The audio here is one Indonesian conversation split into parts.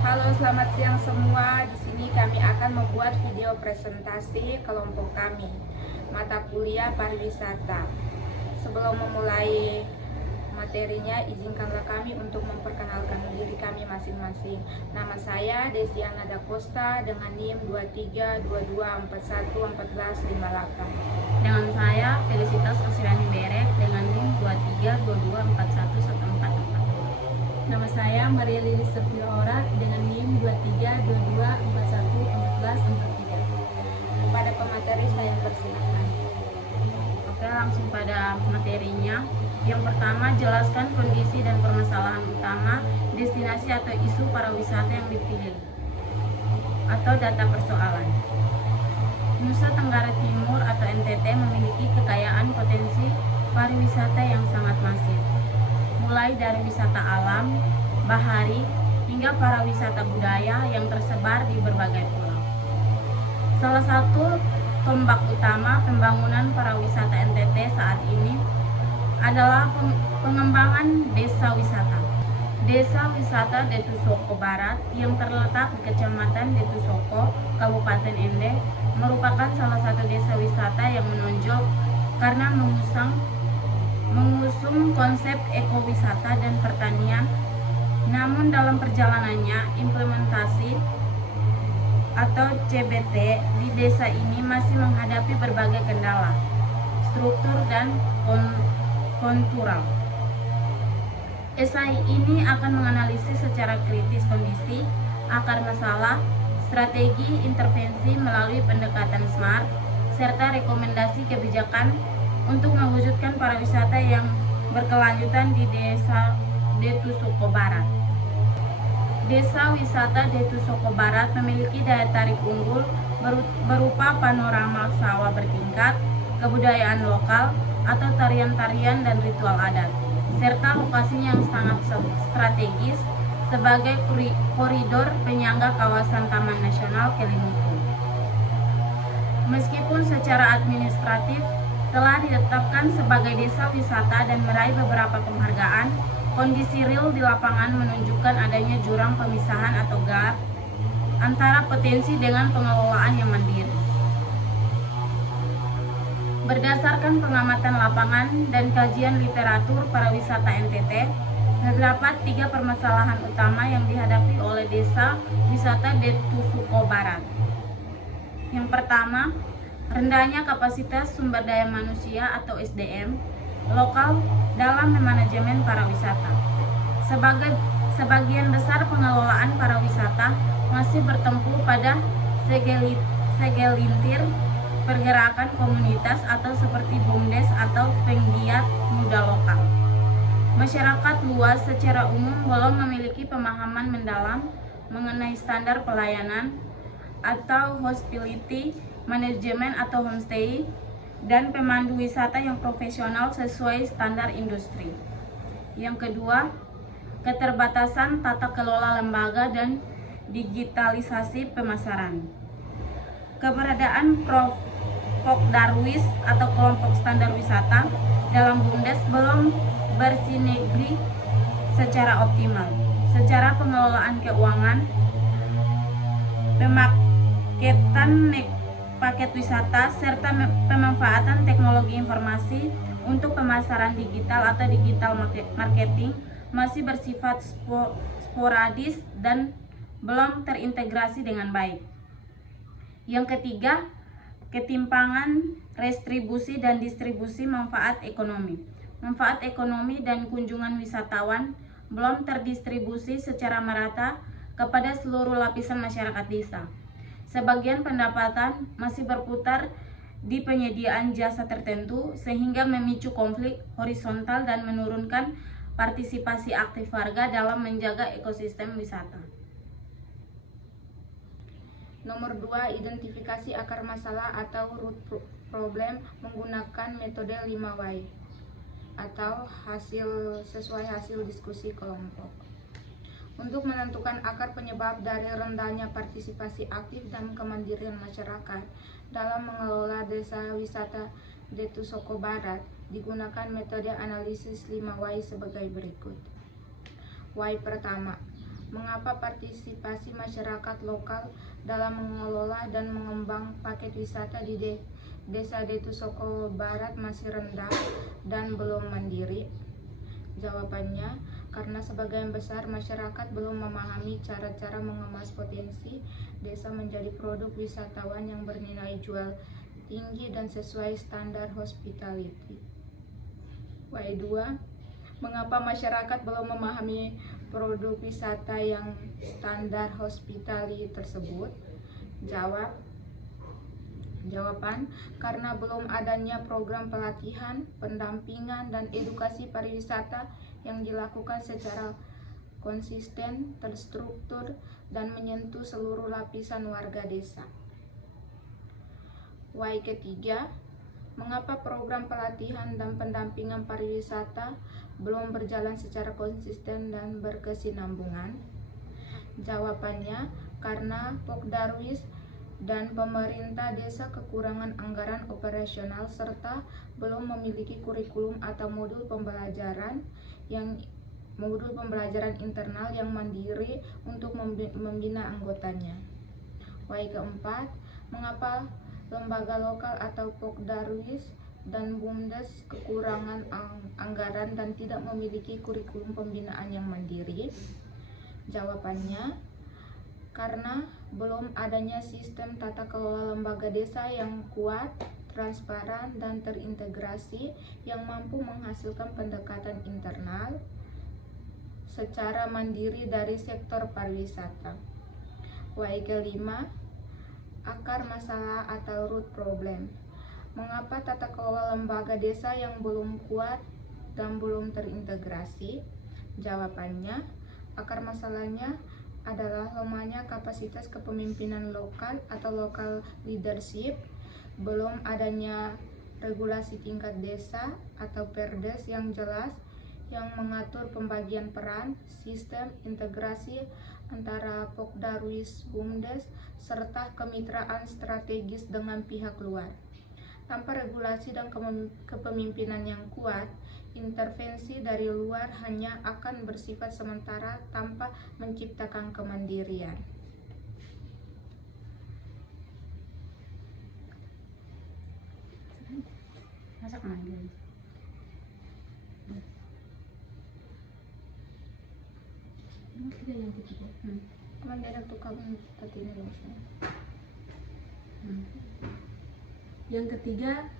Halo, selamat siang semua. Di sini kami akan membuat video presentasi kelompok kami, mata kuliah pariwisata. Sebelum memulai materinya, izinkanlah kami untuk memperkenalkan diri kami masing-masing. Nama saya Desiana Da Costa dengan NIM 2322411458. Dengan saya Felicitas Oswani Berek dengan NIM 2322411444. Nama saya Maria Lilis Sofia dengan NIM 2322411443. Kepada pemateri saya persilakan. Oke, langsung pada materinya. Yang pertama, jelaskan kondisi dan permasalahan utama destinasi atau isu pariwisata yang dipilih atau data persoalan. Nusa Tenggara Timur atau NTT memiliki kekayaan potensi pariwisata yang sangat masif, mulai dari wisata alam, bahari, hingga pariwisata budaya yang tersebar di berbagai pulau. Salah satu tombak utama pembangunan pariwisata NTT saat ini adalah pengembangan desa wisata. Desa wisata Detusoko Barat yang terletak di Kecamatan Detusoko, Kabupaten Ende, merupakan salah satu desa wisata yang menonjol karena mengusung konsep ekowisata dan pertanian. Namun dalam perjalanannya, implementasi atau CBT di desa ini masih menghadapi berbagai kendala, struktur dan kontural. Esai ini akan menganalisis secara kritis kondisi, akar masalah, strategi intervensi melalui pendekatan SMART, serta rekomendasi kebijakan untuk mewujudkan pariwisata yang berkelanjutan di Desa Detusoko Barat. Desa wisata Detusoko Barat memiliki daya tarik unggul berupa panorama sawah bertingkat, kebudayaan lokal atau tarian-tarian dan ritual adat, serta lokasinya yang sangat strategis sebagai koridor penyangga kawasan Taman Nasional Kelimutu. Meskipun secara administratif telah ditetapkan sebagai desa wisata dan meraih beberapa penghargaan, kondisi real di lapangan menunjukkan adanya jurang pemisahan atau gap antara potensi dengan pengelolaan yang mandiri. Berdasarkan pengamatan lapangan dan kajian literatur pariwisata NTT, terdapat 3 permasalahan utama yang dihadapi oleh Desa Wisata Detusoko Barat. Yang pertama, rendahnya kapasitas sumber daya manusia atau SDM lokal dalam manajemen pariwisata. Sebagian besar pengelolaan pariwisata masih bertumpu pada segelintir pergerakan komunitas atau seperti BUMDes atau penggiat muda lokal. Masyarakat luas secara umum belum memiliki pemahaman mendalam mengenai standar pelayanan atau hospitality management atau homestay dan pemandu wisata yang profesional sesuai standar industri. Yang kedua, keterbatasan tata kelola lembaga dan digitalisasi pemasaran. Keberadaan Darwis atau kelompok standar wisata dalam BUMDes belum bersinergi secara optimal. Secara pengelolaan keuangan, pemaketan paket wisata, serta pemanfaatan teknologi informasi untuk pemasaran digital atau digital marketing masih bersifat sporadis dan belum terintegrasi dengan baik. Yang ketiga, ketimpangan restribusi dan distribusi manfaat ekonomi. Manfaat ekonomi dan kunjungan wisatawan belum terdistribusi secara merata kepada seluruh lapisan masyarakat desa. Sebagian pendapatan masih berputar di penyediaan jasa tertentu sehingga memicu konflik horizontal dan menurunkan partisipasi aktif warga dalam menjaga ekosistem wisata. Nomor 2, identifikasi akar masalah atau root problem menggunakan metode 5W atau sesuai hasil diskusi kelompok. Untuk menentukan akar penyebab dari rendahnya partisipasi aktif dan kemandirian masyarakat dalam mengelola desa wisata Detusoko Barat, digunakan metode analisis 5W sebagai berikut. Y pertama, Mengapa partisipasi masyarakat lokal dalam mengelola dan mengembang paket wisata di Desa Detusoko Barat masih rendah dan belum mandiri? Jawabannya, karena sebagian besar masyarakat belum memahami cara-cara mengemas potensi desa menjadi produk wisatawan yang bernilai jual tinggi dan sesuai standar hospitality. Y2, mengapa masyarakat belum memahami produk wisata yang standar hospitality tersebut? Jawaban, karena belum adanya program pelatihan, pendampingan, dan edukasi pariwisata yang dilakukan secara konsisten, terstruktur, dan menyentuh seluruh lapisan warga desa. Y ketiga, mengapa program pelatihan dan pendampingan pariwisata belum berjalan secara konsisten dan berkesinambungan? Jawabannya, karena Pokdarwis dan pemerintah desa kekurangan anggaran operasional serta belum memiliki kurikulum atau modul pembelajaran internal yang mandiri untuk membina anggotanya. Y keempat, mengapa lembaga lokal atau Pokdarwis dan BUMDes kekurangan anggaran dan tidak memiliki kurikulum pembinaan yang mandiri? Jawabannya, karena belum adanya sistem tata kelola lembaga desa yang kuat, transparan, dan terintegrasi yang mampu menghasilkan pendekatan internal secara mandiri dari sektor pariwisata. Y kelima, akar masalah atau root problem. Mengapa tata kelola lembaga desa yang belum kuat dan belum terintegrasi? Jawabannya, akar masalahnya adalah lemahnya kapasitas kepemimpinan lokal atau local leadership, belum adanya regulasi tingkat desa atau perdes yang jelas yang mengatur pembagian peran, sistem integrasi antara Pokdarwis, BUMDes, serta kemitraan strategis dengan pihak luar. Tanpa regulasi dan kepemimpinan yang kuat, intervensi dari luar hanya akan bersifat sementara tanpa menciptakan kemandirian. Masak lagi. Yang ketiga. Cuman ada tukang tadi ini langsung. Yang ketiga,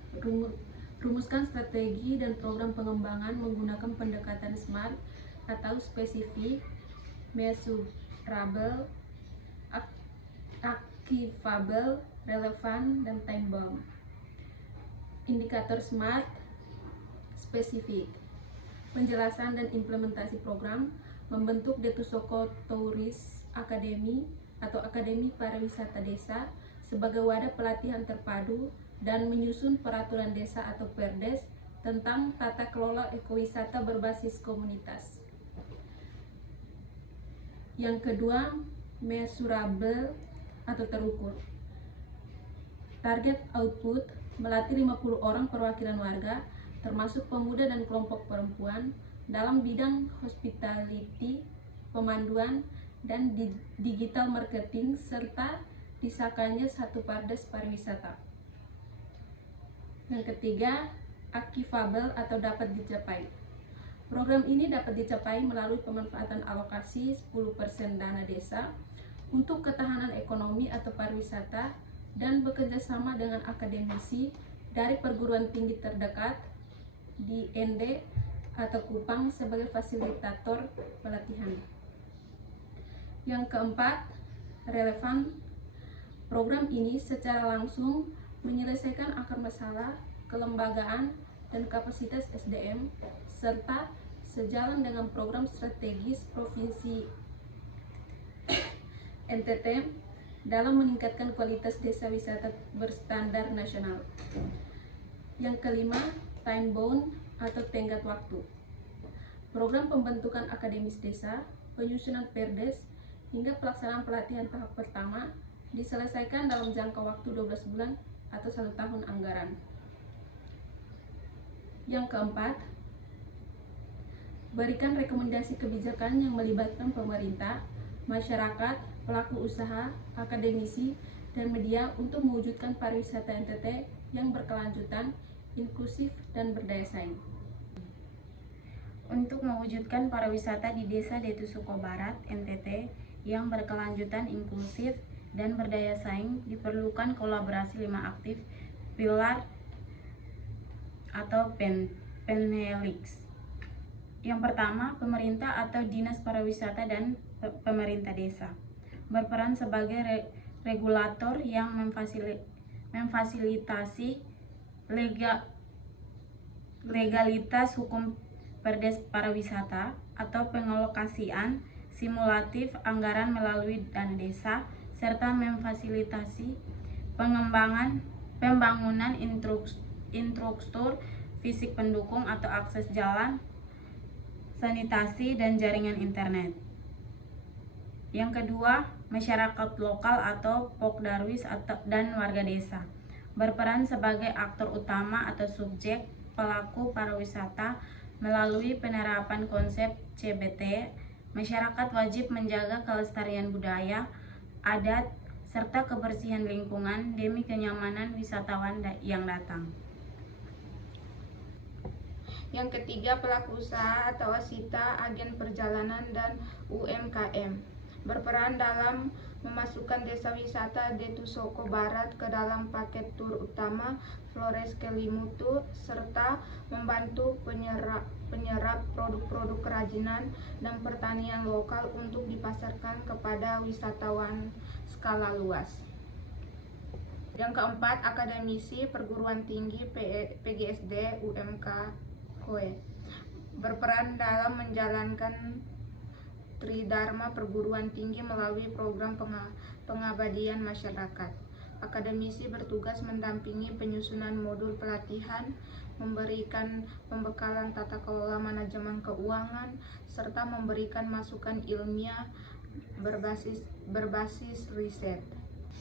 rumuskan strategi dan program pengembangan menggunakan pendekatan SMART atau spesifik, measurable, achievable, relevan, dan time bound. Indikator SMART, spesifik, penjelasan dan implementasi program, membentuk Detusoko Tourist Academy atau Akademi Pariwisata Desa sebagai wadah pelatihan terpadu dan menyusun peraturan desa atau perdes tentang tata kelola ekowisata berbasis komunitas. Yang kedua, measurable atau terukur. Target output, melatih 50 orang perwakilan warga, termasuk pemuda dan kelompok perempuan, dalam bidang hospitality, pemanduan, dan digital marketing, serta disahkannya satu pardes pariwisata. Yang ketiga, achievable atau dapat dicapai. Program ini dapat dicapai melalui pemanfaatan alokasi 10% dana desa untuk ketahanan ekonomi atau pariwisata dan bekerja sama dengan akademisi dari perguruan tinggi terdekat di ND atau Kupang sebagai fasilitator pelatihan. Yang keempat, relevan. Program ini secara langsung menyelesaikan akar masalah, kelembagaan, dan kapasitas SDM, serta sejalan dengan program strategis Provinsi NTT dalam meningkatkan kualitas desa wisata berstandar nasional. Yang kelima, time bound atau tenggat waktu. Program pembentukan akademis desa, penyusunan perdes, hingga pelaksanaan pelatihan tahap pertama diselesaikan dalam jangka waktu 12 bulan atau 1 tahun anggaran. Yang keempat, berikan rekomendasi kebijakan yang melibatkan pemerintah, masyarakat, pelaku usaha, akademisi, dan media untuk mewujudkan pariwisata NTT yang berkelanjutan, inklusif, dan berdaya saing. Untuk mewujudkan pariwisata di Desa Detu Suko Barat, NTT, yang berkelanjutan, inklusif, dan berdaya saing, diperlukan kolaborasi 5 aktif pilar atau Penhelix. Yang pertama, pemerintah atau Dinas Pariwisata dan pemerintah desa berperan sebagai regulator yang memfasilitasi legalitas hukum Perdes Pariwisata atau pengalokasian simulatif anggaran melalui dana desa, serta memfasilitasi pembangunan infrastruktur fisik pendukung atau akses jalan, sanitasi, dan jaringan internet. Yang kedua, masyarakat lokal atau Pokdarwis dan warga desa berperan sebagai aktor utama atau subjek pelaku pariwisata melalui penerapan konsep CBT. Masyarakat wajib menjaga kelestarian budaya, adat, serta kebersihan lingkungan demi kenyamanan wisatawan yang datang. Yang ketiga, pelaku usaha atau wasita, agen perjalanan, dan UMKM berperan dalam memasukkan desa wisata Detu Suko Barat ke dalam paket tur utama Flores Kelimutu, serta membantu penyerap produk-produk kerajinan dan pertanian lokal untuk dipasarkan kepada wisatawan skala luas. Yang keempat, akademisi perguruan tinggi PGSD UMK KOE berperan dalam menjalankan Tridharma perguruan tinggi melalui program pengabdian masyarakat. Akademisi bertugas mendampingi penyusunan modul pelatihan, memberikan pembekalan tata kelola manajemen keuangan, serta memberikan masukan ilmiah berbasis riset.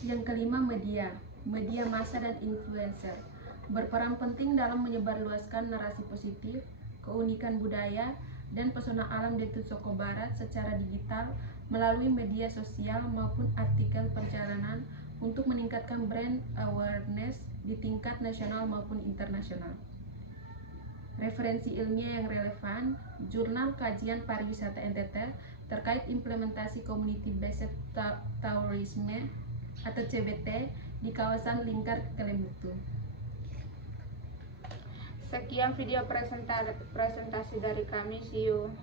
Yang kelima, media massa dan influencer berperan penting dalam menyebarluaskan narasi positif, keunikan budaya, dan pesona alam Detu Suko Barat secara digital melalui media sosial maupun artikel perjalanan untuk meningkatkan brand awareness di tingkat nasional maupun internasional. Referensi ilmiah yang relevan, jurnal kajian pariwisata NTT terkait implementasi Community Based Tourism atau CBT di kawasan Lingkar Kelimutu. Sekian video presentasi dari kami. See you.